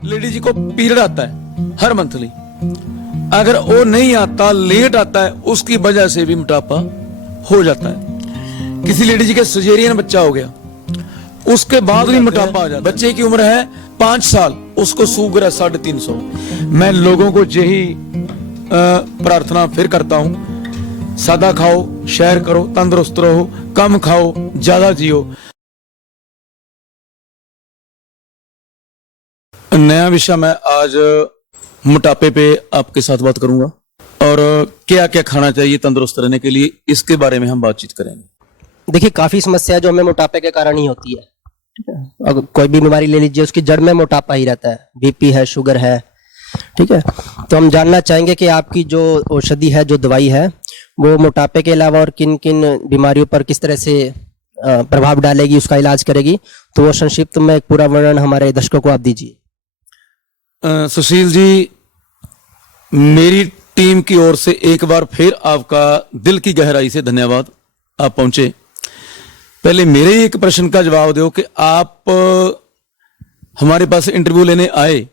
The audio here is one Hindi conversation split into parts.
लेडीज को पीरियड आता है हर मंथली, अगर वो नहीं आता, लेट आता है, उसकी वजह से भी मोटापा हो जाता है। किसी लेडीज के सिजेरियन बच्चा हो गया, उसके बाद भी मोटापा आ जाता है। बच्चे की उम्र है 5 साल, उसको शुगर है 350। मैं लोगों को यही प्रार्थना फिर करता हूं, सादा खाओ, सैर करो, तंदुरुस्त रहो, कम खाओ, ज्यादा जियो। नया विषय मैं आज मोटापे पे आपके साथ बात करूंगा और क्या क्या खाना चाहिए तंदुरुस्त रहने के लिए, इसके बारे में हम बातचीत करेंगे। देखिए, काफी समस्या जो हमें मोटापे के कारण ही होती है। ठीक है, अगर कोई भी बीमारी ले लीजिए, उसकी जड़ में मोटापा ही रहता है। बीपी है, शुगर है, ठीक है। तो हम जानना चाहेंगे कि आपकी जो औषधि है, जो दवाई है, वो मोटापे के अलावा और किन किन बीमारियों पर किस तरह से प्रभाव डालेगी, उसका इलाज करेगी। तो वो संक्षिप्त में एक पूरा वर्णन हमारे दर्शकों को आप दीजिए। सुशील जी, मेरी टीम की ओर से एक बार फिर आपका दिल की गहराई से धन्यवाद। आप पहुंचे। पहले मेरे एक प्रश्न का जवाब दो कि आप हमारे पास इंटरव्यू लेने आए,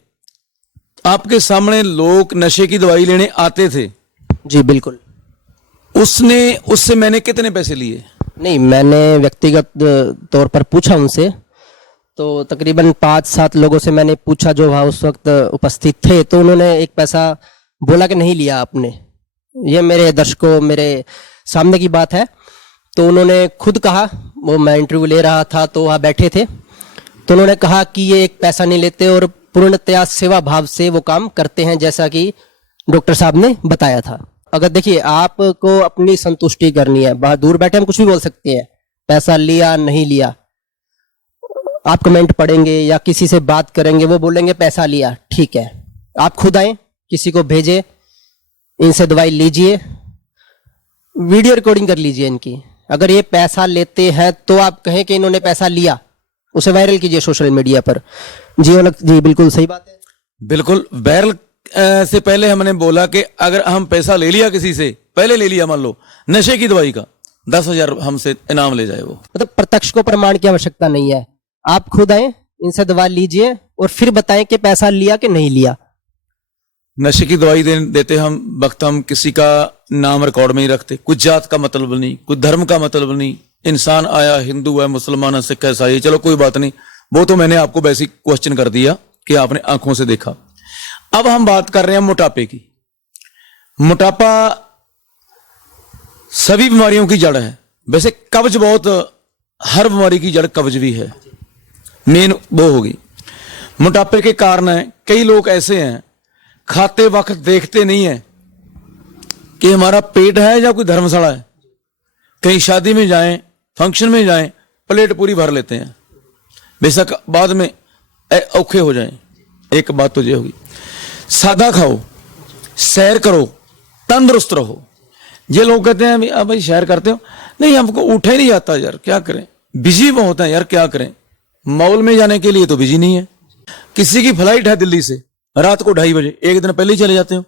आपके सामने लोग नशे की दवाई लेने आते थे? जी बिल्कुल। उससे मैंने कितने पैसे लिए? नहीं, मैंने व्यक्तिगत तौर पर पूछा उनसे, तो तकरीबन 5-7 लोगों से मैंने पूछा जो वहाँ उस वक्त उपस्थित थे, तो उन्होंने एक पैसा बोला कि नहीं लिया आपने। ये मेरे दर्शकों, मेरे सामने की बात है। तो उन्होंने खुद कहा, वो मैं इंटरव्यू ले रहा था तो वहाँ बैठे थे, तो उन्होंने कहा कि ये एक पैसा नहीं लेते और पूर्णतया सेवा भाव से वो काम करते हैं, जैसा कि डॉक्टर साहब ने बताया था। अगर देखिए, आपको अपनी संतुष्टि करनी है, बाहर दूर बैठे हम कुछ भी बोल सकते हैं, पैसा लिया नहीं लिया, आप कमेंट पढ़ेंगे या किसी से बात करेंगे, वो बोलेंगे पैसा लिया, ठीक है। आप खुद आए, किसी को भेजे, इनसे दवाई लीजिए, वीडियो रिकॉर्डिंग कर लीजिए इनकी। अगर ये पैसा लेते हैं तो आप कहें कि इन्होंने पैसा लिया, उसे वायरल कीजिए सोशल मीडिया पर। जी बिल्कुल सही बात है। बिल्कुल, वायरल से पहले हमने बोला कि अगर हम पैसा ले लिया किसी से, पहले ले लिया, मान लो नशे की दवाई का 10,000 हमसे इनाम ले जाए वो। मतलब प्रत्यक्ष को प्रमाण की आवश्यकता नहीं है, आप खुद आए, इनसे दवा लीजिए और फिर बताएं कि पैसा लिया कि नहीं लिया। नशे की दवाई देते हम वक्त हम किसी का नाम रिकॉर्ड में ही रखते, कुछ जात का मतलब नहीं, कुछ धर्म का मतलब नहीं। इंसान आया, हिंदू है, मुसलमान है, सिख है, ईसाई, चलो कोई बात नहीं, वो तो मैंने आपको बेसिक क्वेश्चन कर दिया कि आपने आंखों से देखा। अब हम बात कर रहे हैं मोटापे की। मोटापा सभी बीमारियों की जड़ है। वैसे कब्ज बहुत, हर बीमारी की जड़ कब्ज भी है, मेन वो होगी। मोटापे के कारण है, कई लोग ऐसे हैं खाते वक्त देखते नहीं है कि हमारा पेट है या कोई धर्मशाला है। कहीं शादी में जाएं, फंक्शन में जाएं, प्लेट पूरी भर लेते हैं, बेशक बाद में औखे हो जाएं। एक बात तो ये होगी, सादा खाओ, सैर करो, तंदुरुस्त रहो। ये लोग कहते हैं अब भाई सैर करते हो, नहीं हमको उठे ही नहीं आता यार, क्या करें, बिजी बहुत है यार, क्या करें। मॉल में जाने के लिए तो बिजी नहीं है। किसी की फ्लाइट है दिल्ली से, रात को 2:30 बजे, एक दिन पहले ही चले जाते हो।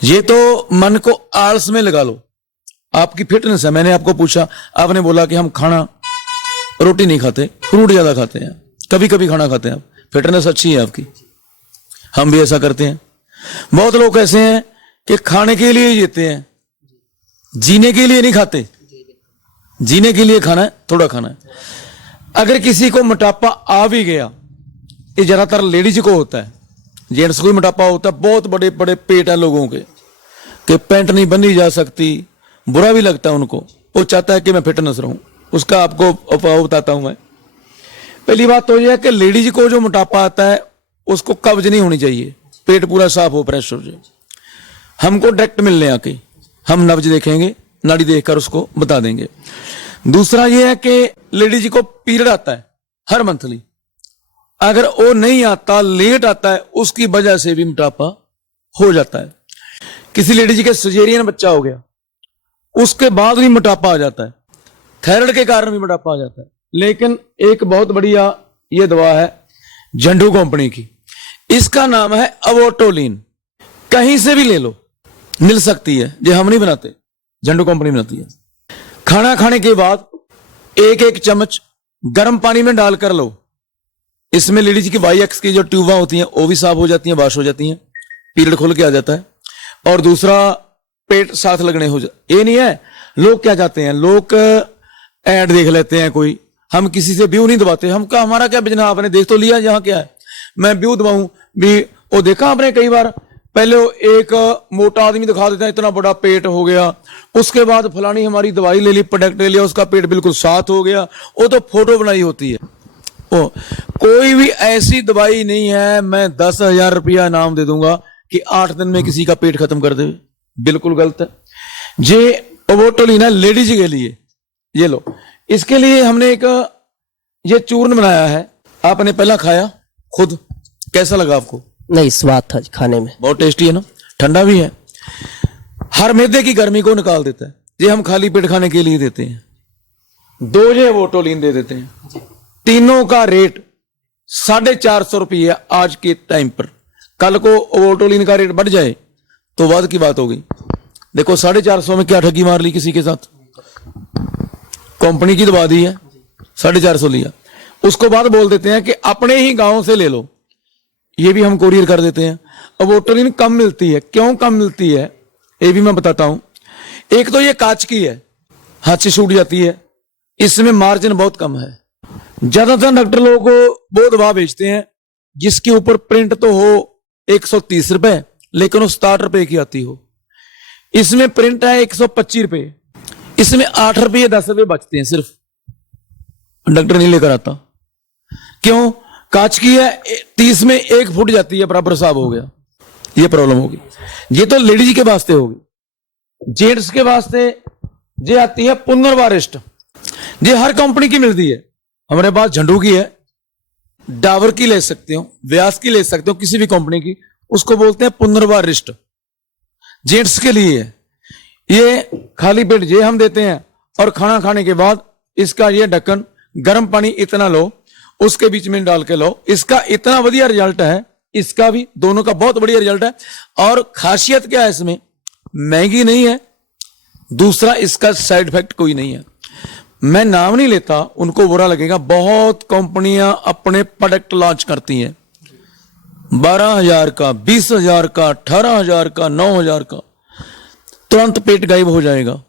ये तो मन को आलस में लगा लो। आपकी फिटनेस है, मैंने आपको पूछा, आपने बोला कि हम खाना रोटी नहीं खाते, फ्रूट ज्यादा खाते हैं, कभी कभी खाना खाते हैं। फिटनेस अच्छी है आपकी, हम भी ऐसा करते हैं। बहुत लोग ऐसे हैं कि खाने के लिए जीते हैं, जीने के लिए नहीं खाते। जीने के लिए खाना है, थोड़ा खाना है। अगर किसी को मोटापा आ भी गया, ये ज्यादातर लेडीज को होता है, जेंट्स को मोटापा होता है। बहुत बड़े बड़े पेट है लोगों के कि पैंट नहीं बनी जा सकती, बुरा भी लगता है उनको। वो चाहता है कि मैं फिटनेस रहूं, उसका आपको उपाय बताता हूं मैं। पहली बात तो यह है कि लेडीज को जो मोटापा आता है उसको कब्ज नहीं होनी चाहिए, पेट पूरा साफ हो, फ्रेश हो जाए। हमको डायरेक्ट मिलने आके हम नब्ज देखेंगे, नाड़ी देखकर उसको बता देंगे। दूसरा यह है कि लेडीज को पीरियड आता है हर मंथली, अगर वो नहीं आता, लेट आता है, उसकी वजह से भी मोटापा हो जाता है। किसी लेडीज के सिजेरियन बच्चा हो गया, उसके बाद भी मोटापा आ जाता है। थायराइड के कारण भी मोटापा आ जाता है। लेकिन एक बहुत बढ़िया ये दवा है झंडू कंपनी की, इसका नाम है अवोटोलिन। कहीं से भी ले लो, मिल सकती है, जो हम नहीं बनाते, झंडू कंपनी बनाती है। खाना खाने के बाद 1-1 चम्मच गर्म पानी में डालकर लो, इसमें लेडीज की वाई एक्स की जो ट्यूबा होती हैं वो भी साफ हो जाती हैं, वाश हो जाती हैं, पीरियड खुल के आ जाता है। और दूसरा पेट साथ लगने हो जाए। ये नहीं है, लोग क्या चाहते हैं, लोग ऐड देख लेते हैं कोई, हम किसी से व्यू नहीं दबाते। हम का हमारा क्या बिजनेस, आपने देख तो लिया यहाँ क्या है, मैं व्यू दबाऊं भी। वो देखा आपने कई बार, पहले वो एक मोटा आदमी दिखा देता है इतना बड़ा पेट हो गया, उसके बाद फलानी हमारी दवाई ले ली, प्रोडक्ट ले लिया, उसका पेट बिल्कुल साफ हो गया, वो तो फोटो बनाई होती है। ओ, कोई भी ऐसी दवाई नहीं है मैं 10,000 रुपया इनाम दे दूंगा कि 8 दिन में किसी का पेट खत्म कर दे, बिल्कुल गलत है। ये ओवोटोलिन लेडीज के लिए, ये लो। इसके लिए हमने एक ये चूर्ण बनाया है, आपने पहला खाया खुद, कैसा लगा आपको? नहीं, स्वाद था खाने में। बहुत टेस्टी है ना, ठंडा भी है, हर मैदे की गर्मी को निकाल देता है। ये हम खाली पेट खाने के लिए देते हैं। 2 ये ओवोटोलिन दे देते हैं, तीनों का रेट 450 रुपये आज के टाइम पर। कल को ओवोटोलिन का रेट बढ़ जाए तो बाद की बात होगी। देखो 450 में क्या ठगी मार ली किसी के साथ, कंपनी की दबा दी है, 450 लिया, उसको बाद बोल देते हैं कि अपने ही गांव से ले लो, ये भी हम कोरियर कर देते हैं। ओवोटोलिन कम मिलती है, क्यों कम मिलती है ये भी मैं बताता हूं। एक तो ये कांच की है, हाथ से छूट जाती है, इसमें मार्जिन बहुत कम है। ज्यादातर डॉक्टर लोगों को वो दवा बेचते हैं जिसके ऊपर प्रिंट तो हो 130 रुपए, लेकिन वो 60 रुपए की आती हो। इसमें प्रिंट है 125 रुपए, इसमें 8 रुपये 10 रुपये बचते हैं सिर्फ, डॉक्टर नहीं लेकर आता। क्यों? कांच की है, 30 में 1 फुट जाती है, बराबर साफ हो गया, ये प्रॉब्लम होगी। ये तो लेडीज के वास्ते होगी। जेंट्स के वास्ते ये आती है पुनर्वारिष्ट, ये हर कंपनी की मिलती है। हमारे पास झंडू की है, डाबर की ले सकते हो, व्यास की ले सकते हो, किसी भी कंपनी की, उसको बोलते हैं पुनर्वारिष्ट, जेंट्स के लिए है। ये खाली पेट ये हम देते हैं, और खाना खाने के बाद इसका ये ढक्कन गर्म पानी इतना लो, उसके बीच में डाल के लो, इसका इतना बढ़िया रिजल्ट है, इसका भी, दोनों का बहुत बढ़िया रिजल्ट है। और खासियत क्या है इसमें, महंगी नहीं है, दूसरा इसका साइड इफेक्ट कोई नहीं है। मैं नाम नहीं लेता, उनको बुरा लगेगा, बहुत कंपनियां अपने प्रोडक्ट लॉन्च करती हैं 12,000 का, 20,000 का, 18,000 का, 9,000 का, तुरंत पेट गायब हो जाएगा,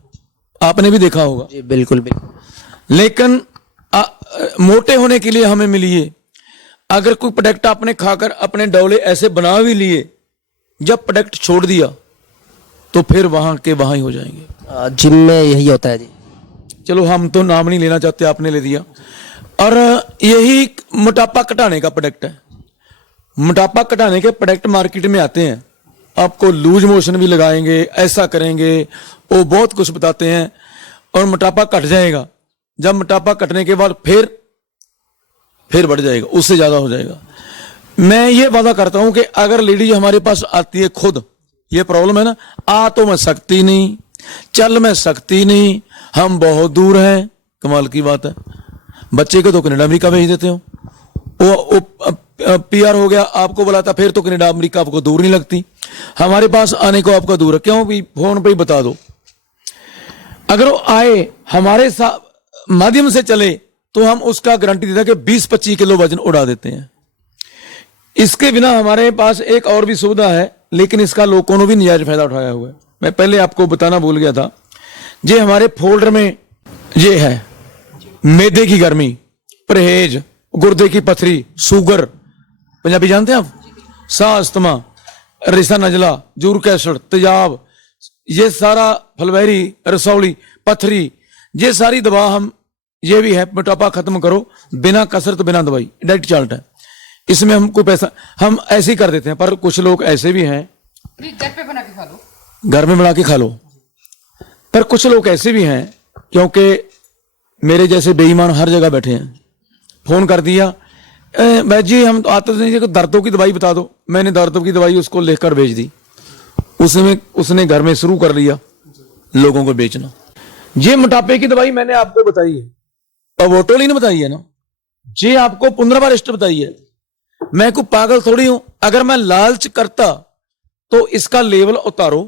आपने भी देखा होगा। जी बिल्कुल बिल्कुल। लेकिन मोटे होने के लिए हमें मिलिए, अगर कोई प्रोडक्ट आपने खाकर अपने डोले ऐसे बना भी लिए, जब प्रोडक्ट छोड़ दिया तो फिर वहां के वहां ही हो जाएंगे। जिम में यही होता है जी। चलो हम तो नाम नहीं लेना चाहते, आपने ले दिया। और यही मोटापा घटाने का प्रोडक्ट है। मोटापा घटाने के प्रोडक्ट मार्केट में आते हैं, आपको लूज मोशन भी लगाएंगे, ऐसा करेंगे, वो बहुत कुछ बताते हैं, और मोटापा घट जाएगा। जब मोटापा कटने के बाद फिर बढ़ जाएगा, उससे ज्यादा हो जाएगा। मैं ये वादा करता हूं कि अगर लेडीज हमारे पास आती है खुद, ये प्रॉब्लम है ना, आ तो मैं सकती नहीं, चल मैं सकती नहीं, हम बहुत दूर हैं, कमाल की बात है। बच्चे को तो कनाडा अमेरिका भेज देते हो, वो PR हो गया, आपको बुलाता, फिर तो कनाडा अमेरिका आपको दूर नहीं लगती, हमारे पास आने को आपका दूर है। क्यों भी फोन पे ही बता दो, अगर वो आए हमारे साथ माध्यम से चले तो हम उसका गारंटी देता कि 20-25 किलो वजन उड़ा देते हैं। इसके बिना हमारे पास एक और भी सुविधा है, लेकिन इसका लोगों ने भी नजायज फायदा उठाया हुआ है। मैं पहले आपको बताना भूल गया था, ये हमारे फोल्डर में ये है मैदे की गर्मी, परहेज, गुर्दे की पथरी, शुगर, पंजाबी जानते हैं आप, सांस, अस्थमा, रेशा नजला, यूरिक एसिड, तेजाब, ये सारा, फलबैरी, रसौली, पथरी, ये सारी दवा हम, ये भी है मोटापा खत्म करो बिना कसरत बिना दवाई, डायरेक्ट चार्ट है। इसमें हम कोई पैसा, हम ऐसे ही कर देते हैं, पर कुछ लोग ऐसे भी हैं घर पे बना के खा लो, घर में बना के खा लो, पर कुछ लोग ऐसे भी हैं, क्योंकि मेरे जैसे बेईमान हर जगह बैठे हैं, फोन कर दिया, भाई जी हम तो आते नहीं, दर्दों की दवाई बता दो, मैंने दर्दों की दवाई उसको लेकर भेज दी, उसने घर में शुरू कर लिया लोगों को बेचना। ये मोटापे की दवाई मैंने आपको बताई है, ओवोटोलिन बताई है ना, ये आपको पुनर्वारिष्ट बताई है। मैं कोई पागल थोड़ी हूं, अगर मैं लालच करता तो इसका लेवल उतारो,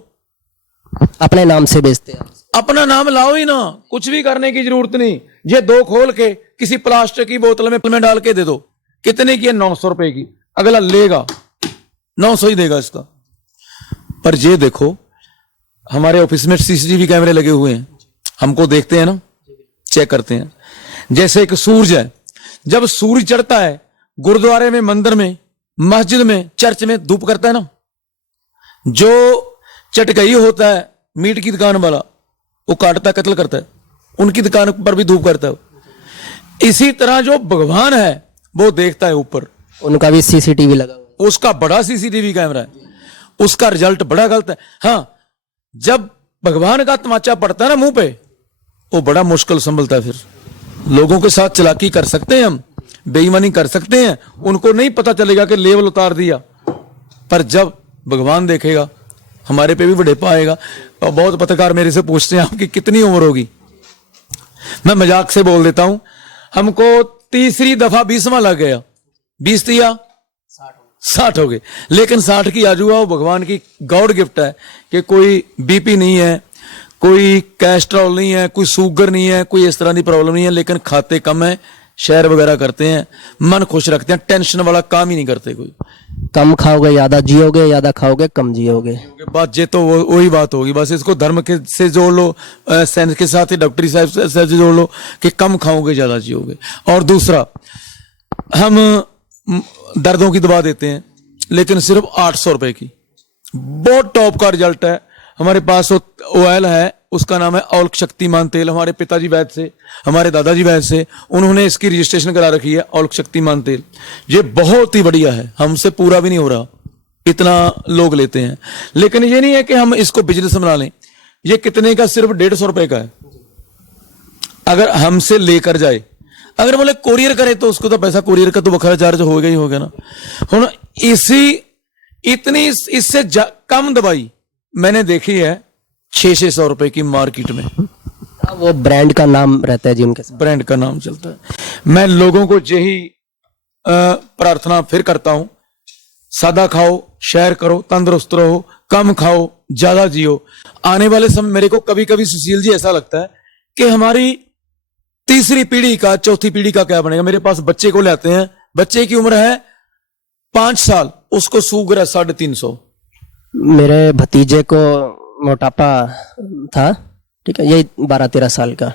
अपने नाम से बेचते हैं। अपना नाम लाओ ही ना, कुछ भी करने की जरूरत नहीं। ये 2 खोल के किसी प्लास्टिक की बोतल में डाल के दे दो, कितने की है? 900 रुपए की। अगला लेगा 900 ही देगा इसका। पर ये देखो, हमारे ऑफिस में सीसीटीवी कैमरे लगे हुए हैं, हमको देखते हैं ना, चेक करते हैं। जैसे एक सूरज है, जब सूरज चढ़ता है, गुरुद्वारे में, मंदिर में, मस्जिद में, चर्च में धूप करता है ना, जो चटकई होता है मीट की दुकान वाला, वो काटता कत्ल करता है, उनकी दुकान पर भी धूप करता है। इसी तरह जो भगवान है वो देखता है ऊपर, उनका भी सीसीटीवी लगा हुआ है। उसका बड़ा सीसीटीवी कैमरा है, उसका रिजल्ट बड़ा गलत है। हाँ, जब भगवान का तमाचा पड़ता है ना मुंह पे, वो बड़ा मुश्किल संभलता है। फिर लोगों के साथ चालाकी कर सकते हैं, हम बेईमानी कर सकते हैं, उनको नहीं पता चलेगा कि लेवल उतार दिया। पर जब भगवान देखेगा, हमारे पे भी बुढ़ेपा आएगा। और बहुत पत्रकार मेरे से पूछते हैं आपकी कितनी उम्र होगी, मैं मजाक से बोल देता हूं, हमको तीसरी दफा 20वां लग गया। 20 दिया 60 हो गए। लेकिन 60 की आजू वो भगवान की गॉड गिफ्ट है कि कोई बीपी नहीं है, कोई कैस्ट्रॉल नहीं है, कोई शुगर नहीं है, कोई इस तरह की प्रॉब्लम नहीं है। लेकिन खाते कम है, शेयर वगैरह करते हैं, मन खुश रखते हैं, टेंशन वाला काम ही नहीं करते कोई। कम खाओगे ज्यादा जियोगे, ज्यादा खाओगे कम जियोगे। बात ये तो वही बात होगी। बस इसको धर्म के से जोड़ लो, साइंस के साथ ही डॉक्टरी साहब से जोड़ लो कि कम खाओगे ज्यादा जियोगे। और दूसरा, हम दर्दों की दवा देते हैं, लेकिन सिर्फ 800 रुपए की। बहुत टॉप का रिजल्ट है। हमारे पास ऑयल है, उसका नाम है औल्क शक्तिमान तेल। हमारे पिताजी वैद्य से, हमारे दादाजी वैद्य से, उन्होंने इसकी रजिस्ट्रेशन करा रखी है, औल्क शक्तिमान तेल। ये बहुत ही बढ़िया है, हमसे पूरा भी नहीं हो रहा, इतना लोग लेते हैं। लेकिन ये नहीं है कि हम इसको बिजनेस बना लें। ये कितने का? सिर्फ 150 रुपए का है। अगर हमसे लेकर जाए, अगर बोले कोरियर करे तो उसको तो पैसा, कोरियर का तो बखरा चार्ज होगा ही होगा ना। हुन इतनी इससे कम दवाई मैंने देखी है 600 रुपए की मार्केट में। वो ब्रांड का नाम रहता है जी, उनके साथ ब्रांड का नाम चलता है। मैं लोगों को यही प्रार्थना फिर करता हूं, सादा खाओ, शेयर करो, तंदुरुस्त रहो, कम खाओ, ज्यादा जियो। आने वाले समय मेरे को कभी कभी सुशील जी ऐसा लगता है कि हमारी तीसरी पीढ़ी का, चौथी पीढ़ी का क्या बनेगा। मेरे पास बच्चे को ले आते हैं, बच्चे की उम्र है 5 साल, उसको शुगर है 350। मेरे भतीजे को मोटापा था, ठीक है, यही 12-13 साल का।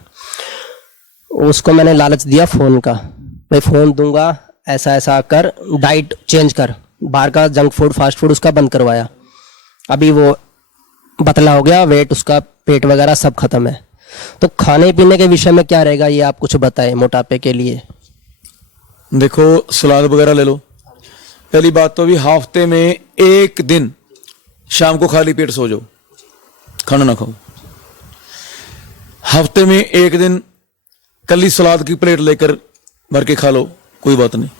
उसको मैंने लालच दिया फोन का, मैं फोन दूंगा, ऐसा ऐसा कर, डाइट चेंज कर, बाहर का जंक फूड, फास्ट फूड उसका बंद करवाया। अभी वो पतला हो गया, वेट उसका, पेट वगैरह सब खत्म है। तो खाने पीने के विषय में क्या रहेगा, ये आप कुछ बताएं मोटापे के लिए। देखो, सलाद वगैरह ले लो। पहली बात तो अभी हफ्ते में एक दिन शाम को खाली पेट सो जाओ, खाना ना खाओ। हफ्ते में एक दिन कली सलाद की प्लेट लेकर भर के खा लो, कोई बात नहीं।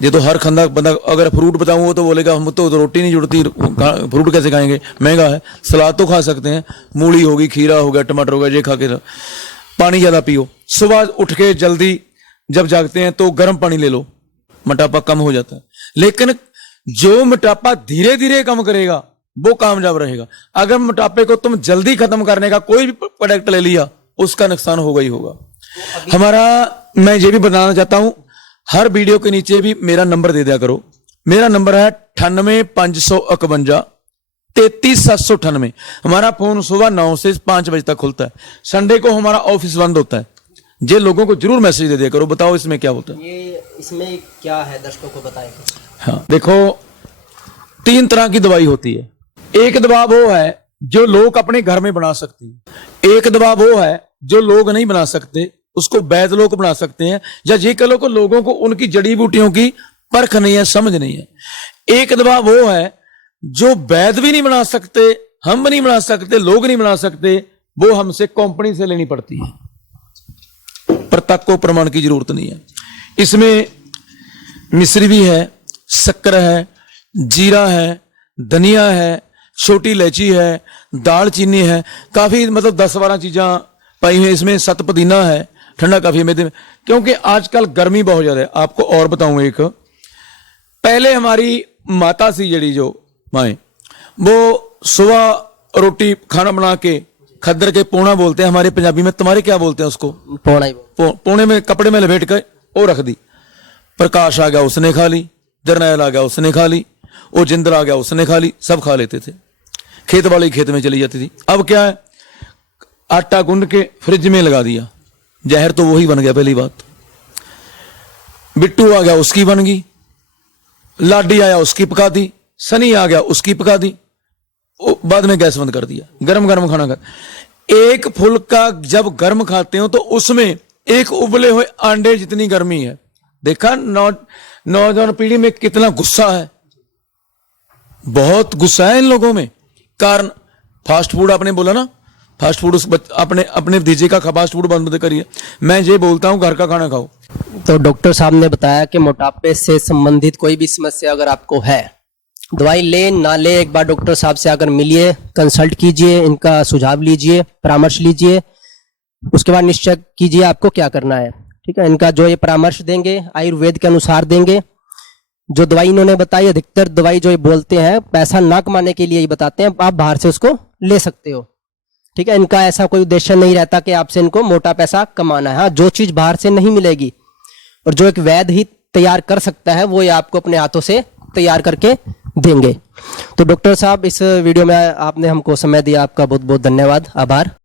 ये तो हर खंदा बंदा, अगर फ्रूट बताऊं तो बोलेगा हम तो रोटी नहीं जुड़ती, फ्रूट कैसे खाएंगे, महंगा है। सलाद तो खा सकते हैं, मूली होगी, खीरा हो गया, टमाटर हो गया, ये खा के। पानी ज्यादा पियो, सुबह उठ के जल्दी जब जागते हैं तो गर्म पानी ले लो, मोटापा कम हो जाता है। लेकिन जो मोटापा धीरे धीरे कम करेगा वो कामयाब रहेगा। अगर मोटापे को तुम जल्दी खत्म करने का कोई भी प्रोडक्ट ले लिया, उसका नुकसान होगा ही होगा। हमारा, मैं ये भी बताना चाहता हूं, हर वीडियो के नीचे भी मेरा नंबर दे दिया करो। मेरा नंबर है 98-551 33-798। हमारा फोन सुबह 9 से 5 बजे तक खुलता है। संडे को हमारा ऑफिस बंद होता है। ये लोगों को जरूर मैसेज दे दिया करो, बताओ इसमें क्या होता है। ये इसमें क्या है, दर्शकों को बताएं। हाँ, देखो, 3 तरह की दवाई होती है। एक दवा वो है जो लोग अपने घर में बना सकते हैं, एक दवा वो है जो लोग नहीं बना सकते, उसको वैद्य लोग बना सकते हैं। या ये कह लो कि लोगों को उनकी जड़ी बूटियों की परख नहीं है, समझ नहीं है। एक दवा वो है जो वैद्य भी नहीं बना सकते, हम भी नहीं बना सकते, लोग नहीं बना सकते, वो हमसे कंपनी से लेनी पड़ती है। प्रत्यक्ष को प्रमाण की जरूरत नहीं है। इसमें मिश्री भी है, शक्कर है, जीरा है, धनिया है, छोटी इलायची है, दालचीनी है, काफी मतलब 10-12 चीजें पाई हुई। इसमें सत पुदीना है, ठंडा काफी में, क्योंकि आजकल गर्मी बहुत ज्यादा है। आपको और बताऊं, एक पहले हमारी माता सी जड़ी जो माए, वो सुबह रोटी खाना बना के खद्दर के पोना बोलते हैं हमारे पंजाबी में, तुम्हारे क्या बोलते हैं उसको? पौना ही पोने में कपड़े में लपेट कर और रख दी। प्रकाश आ गया उसने खा ली, जरनैल आ गया उसने खा ली, वो जिंदल आ गया उसने खा ली, सब खा लेते थे। खेत वाली खेत में चली जाती थी। अब क्या है, आटा गूंद के फ्रिज में लगा दिया, जहर तो वही बन गया। पहली बात, बिट्टू आ गया उसकी बन गई, लाडी आया उसकी पका दी, सनी आ गया उसकी पका दी, बाद में गैस बंद कर दिया, गरम गरम खाना खा। एक फुल्का जब गर्म खाते हो तो उसमें एक उबले हुए अंडे जितनी गर्मी है। देखा नौजवान पीढ़ी में कितना गुस्सा है, बहुत गुस्सा है इन लोगों में। कारण फास्ट फूड, आपने बोला ना फास्ट फूड, अपने दीजिए का फास्ट फूड बंद करिए। मैं ये बोलता हूं घर का खाना खाओ। तो डॉक्टर साहब ने बताया कि मोटापे से संबंधित कोई भी समस्या अगर आपको है, दवाई ले ना ले, एक बार डॉक्टर साहब से आकर मिलिए, कंसल्ट कीजिए, इनका सुझाव लीजिए, परामर्श लीजिए, उसके बाद निश्चय कीजिए आपको क्या करना है। ठीक है, इनका जो ये परामर्श देंगे आयुर्वेद के अनुसार देंगे। जो दवाई इन्होंने बताई, अधिकतर दवाई जो ये बोलते हैं पैसा ना कमाने के लिए ही बताते हैं, आप बाहर से उसको ले सकते हो। ठीक है, इनका ऐसा कोई उद्देश्य नहीं रहता कि आपसे इनको मोटा पैसा कमाना है। हाँ, जो चीज बाहर से नहीं मिलेगी और जो एक वैद्य ही तैयार कर सकता है, वो ये आपको अपने हाथों से तैयार करके देंगे। तो डॉक्टर साहब, इस वीडियो में आपने हमको समय दिया, आपका बहुत बहुत धन्यवाद, आभार।